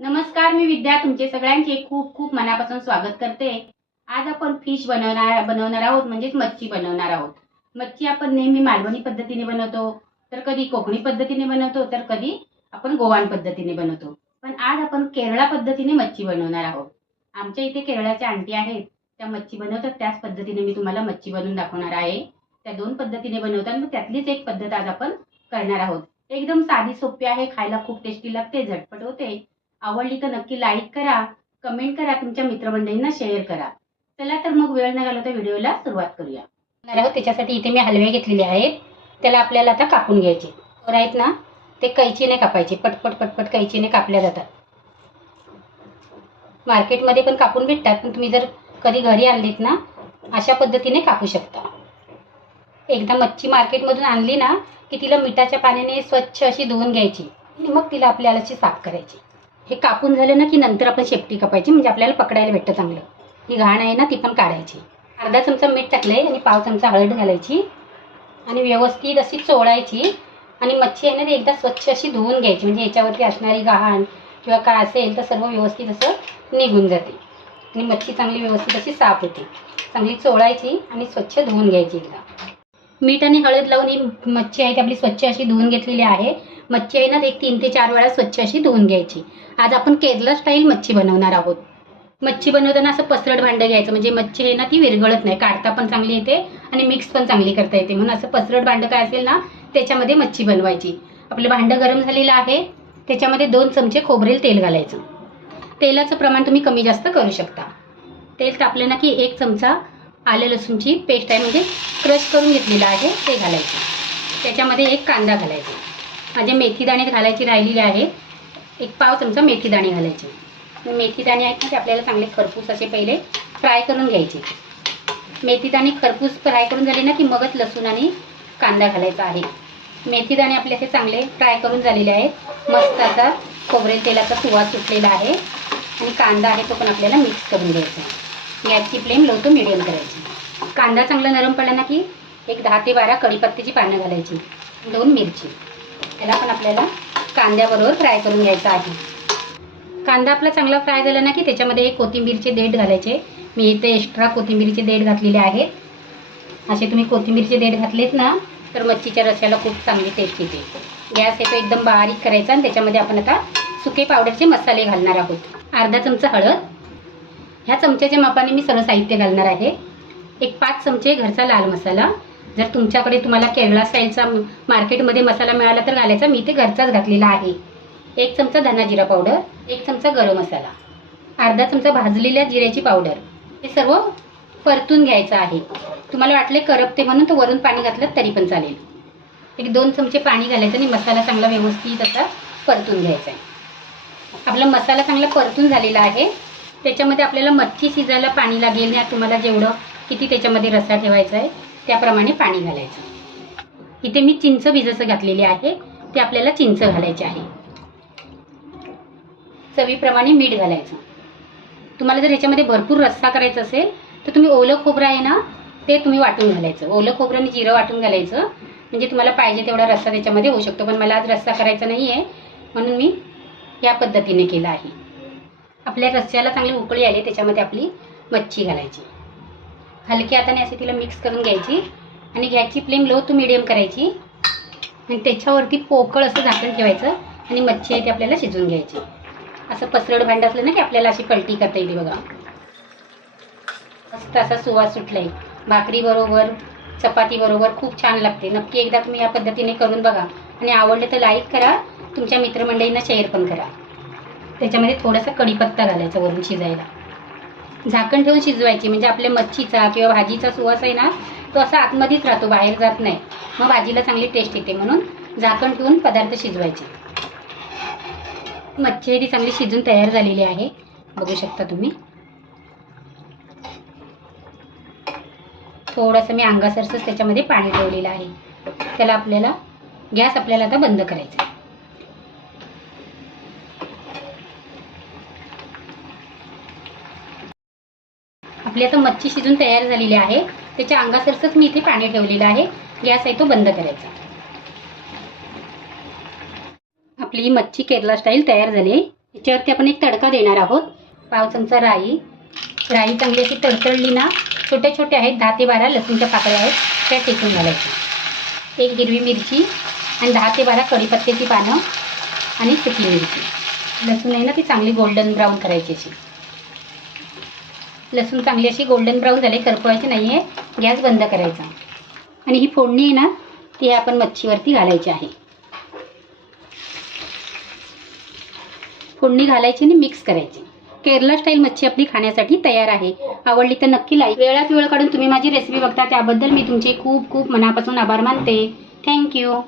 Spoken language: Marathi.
नमस्कार मी विद्या. तुमचे सगळ्यांचे खूप खूप मनापासून स्वागत करते. आज आपण फिश बनवणार बनवणार आहोत म्हणजेच मच्छी बनवणार आहोत. मच्छी आपण नेहमी मालवणी पद्धतीने बनवतो तर कधी कोकणी पद्धतीने बनवतो तर कधी आपण गोवान पद्धतीने बनवतो. पण आज आपण केरळा पद्धतीने मच्छी बनवणार आहोत. आमच्या इथे केरळाच्या आंटी आहेत त्या मच्छी बनवतात. त्याच पद्धतीने मी तुम्हाला मच्छी बनवून दाखवणार आहे. त्या दोन पद्धतीने बनवतात. मग त्यातलीच एक पद्धत आज आपण करणार आहोत. एकदम साधी सोपी आहे खायला खूप टेस्टी लागते झटपट होते. आवडली तर नक्की लाईक करा कमेंट करा तुमच्या मित्रमंडळींना शेअर करा. चला तर मग वेळ न घालवता व्हिडिओला सुरुवात करूया. आहोत त्याच्यासाठी इथे मी हलवे घेतलेले आहेत. त्याला आपल्याला आता कापून घ्यायचे. तर आहेत ना ते कैचीने कापायचे. पटपट पटपट कैचीने कापल्या जातात. मार्केटमध्ये पण कापून भेटतात पण तुम्ही जर कधी घरी आणलीत ना अशा पद्धतीने कापू शकता. एकदा मच्छी मार्केटमधून आणली ना की तिला मिठाच्या पाण्याने स्वच्छ अशी धुवून घ्यायची. आणि मग तिला आपल्याला साफ करायची. हे कापून झालं ना की नंतर आपण शेपटी कापायची म्हणजे आपल्याला पकडायला भेटतं चांगलं. ही घाण आहे ना ती पण काढायची. अर्धा चमचा मीठ टाकलंय आणि पाव चमचा हळद घालायची. आणि व्यवस्थित अशी चोळायची. आणि मच्छी आहे ना ती एकदा स्वच्छ अशी धुवून घ्यायची. म्हणजे याच्यावरती असणारी घाण किंवा काय असेल तर सर्व व्यवस्थित असं निघून जाते. आणि मच्छी चांगली व्यवस्थित अशी साफ होते. चांगली चोळायची आणि स्वच्छ धुवून घ्यायची एकदा. मीठ आणि हळद लावून ही मच्छी आहे ती आपली स्वच्छ अशी धुवून घेतलेली आहे. मच्छी आहे ना एक तीन ते चार वेळा स्वच्छ अशी धुवून घ्यायची. आज आपण केरला स्टाईल मच्छी बनवणार आहोत. मच्छी बनवताना असं पसरट भांडं घ्यायचं म्हणजे मच्छी आहे ना ती विरघळत नाही. काढता पण चांगली येते आणि मिक्स पण चांगली करता येते. म्हणून असं पसरट भांडं काय असेल ना त्याच्यामध्ये मच्छी बनवायची. आपलं भांडं गरम झालेलं आहे त्याच्यामध्ये दोन चमचे खोबरेल तेल घालायचं. तेलाचं प्रमाण तुम्ही कमी जास्त करू शकता. तेल तापलं ना की एक चमचा आलं लसूणची पेस्ट आहे म्हणजे क्रश करून घेतलेलं आहे ते घालायचं. त्याच्यामध्ये एक कांदा घालायचा. माझे मेथी दाणे घालायची राहिलेली आहे. एक पाव चमचा मेथी दाणे घालायचे. मेथी दाणे आहेत ना ते आपल्याला चांगले खरपूस असे पहिले फ्राय करून घ्यायचे. मेथी दाणे खरपूस फ्राय करून झाले ना की मगच लसूण आणि कांदा घालायचा आहे. मेथी दाणे आपले असे चांगले फ्राय करून झालेले आहेत. मस्त असा खोबरेल तेलाचा सुवास सुटलेला आहे. आणि कांदा आहे तो पण आपल्याला मिक्स करून घ्यायचा आहे. गॅसची फ्लेम लो टू मिडियम करायची. कांदा चांगला नरम पडला ना की एक दहा ते बारा कढीपत्त्याची पानं घालायची. दोन मिरची. त्याला पण आपल्याला कांद्याबरोबर फ्राय करून घ्यायचा आहे. कांदा आपला चांगला फ्राय झाला ना की त्याच्यामध्ये एक कोथिंबीरचे देठ घालायचे. मी इथे एक्स्ट्रा कोथिंबीरचे देठ घातलेले आहेत. असे तुम्ही कोथिंबीरचे देठ घातलेत ना तर मच्छीच्या रस्याला खूप चांगली टेस्ट येते. गॅस येतो एकदम बारीक करायचा आणि त्याच्यामध्ये आपण आता सुके पावडरचे मसाले घालणार आहोत. अर्धा चमचा हळद. ह्या चमच्याच्या मापाने मी सर्व साहित्य घालणार आहे. एक पाच चमचे घरचा लाल मसाला. जर तुमच्याकडे तुम्हाला केरळा स्टाईलचा मार्केटमध्ये मसाला मिळाला तर घालायचा. मी ते घरचाच घातलेला आहे. एक चमचा धना जिरा पावडर एक चमचा गरम मसाला अर्धा चमचा भाजलेल्या जिऱ्याची पावडर. हे सर्व परतून घ्यायचं आहे. तुम्हाला वाटले करपते म्हणून तर वरून पाणी घातलं तरी पण चालेल. एक दोन चमचे पाणी घालायचं आणि मसाला चांगला व्यवस्थित असा परतून घ्यायचा आहे. आपला मसाला चांगला परतून झालेला आहे. त्याच्यामध्ये आपल्याला मच्छी शिजायला पाणी लागेल. या तुम्हाला जेवढं किती त्याच्यामध्ये रस्सा ठेवायचा आहे. त्याप्रमाणे पाणी घालायचं. इथे मी चिंच भिजस घातलेली आहे. ते आपल्याला चिंच घालायचे आहे. चवीप्रमाणे मीठ घालायचं. तुम्हाला जर ह्याच्यामध्ये भरपूर रस्सा करायचा असेल तर तुम्ही ओलं खोबरं आहे ना ते तुम्ही वाटून घालायचं. ओलं खोबरं आणि जिरं वाटून घालायचं. म्हणजे तुम्हाला पाहिजे तेवढा रस्सा त्याच्यामध्ये होऊ शकतो पण मला आज रस्सा करायचा नाही आहे म्हणून मी या पद्धतीने केला आहे. आपल्या रस्स्याला चांगली उकळी आली त्याच्यामध्ये आपली मच्छी घालायची. हलक्या हाताने अशी तिला मिक्स करून घ्यायची आणि घ्यायची फ्लेम लो टू मिडियम करायची. आणि त्याच्यावरती पोकळ असं झाकण ठेवायचं आणि मच्छी आहे ती आपल्याला शिजवून घ्यायची. असं पसरड भांड असलं ना की आपल्याला अशी पलटी करता येते बघा. मस्त असा सुवास सुटलाय. भाकरी बरोबर चपाती बरोबर खूप छान लागते. नक्की एकदा तुम्ही या पद्धतीने करून बघा. आणि आवडले तर लाईक करा. तुमच्या मित्रमंडळींना शेअर पण करा. त्याच्यामध्ये थोडासा कढीपत्ता घालायचा वरून शिजायला. झाकण ठेवून शिजवायची. म्हणजे आपल्या मच्छीचा किंवा भाजीचा सुवास आहे ना तो असा आतमध्येच राहतो बाहेर जात नाही. मग भाजीला चांगली टेस्ट येते. म्हणून झाकण ठेवून पदार्थ शिजवायचे. मच्छी आहे ती चांगली शिजून तयार झालेली आहे. बघू शकता तुम्ही. थोडंसं मी अंगासरसंच त्याच्यामध्ये पाणी ठेवलेलं आहे. त्याला आपल्याला गॅस आपल्याला आता बंद करायचा आपली आता मच्छी शिजून तयार झालेली आहे. त्याच्या अंगासरसच मी इथे पाणी ठेवलेलं आहे. गॅस आहे तो बंद करायचा. आपली मच्छी केरला स्टाईल तयार झाली. याच्यावरती आपण एक तडका देणार आहोत. पाव चमचा राई. राई चांगली अशी तडतडली ना छोटे छोटे आहेत दहा ते बारा लसूणच्या पाकळ्या आहेत त्या टेकून घालायच्या. एक हिरवी मिरची आणि दहा ते बारा कढीपत्त्याची पानं आणि सुकली मिरची. लसूण आहे ना ती चांगली गोल्डन ब्राऊन करायची अशी. लसूण चांगली अशी गोल्डन ब्राऊन झाले करपवायची नाही आहे गॅस बंद करायचा. आणि ही फोडणी आहे ना ती आपण मच्छीवरती घालायची आहे. फोडणी घालायची आणि मिक्स करायची. केरला स्टाईल मच्छी आपली खाण्यासाठी तयार आहे. आवडली तर नक्की लाईक वेळात वेळ काढून तुम्ही माझी रेसिपी बघता त्याबद्दल मी तुमचे खूप खूप मनापासून आभार मानते. थँक्यू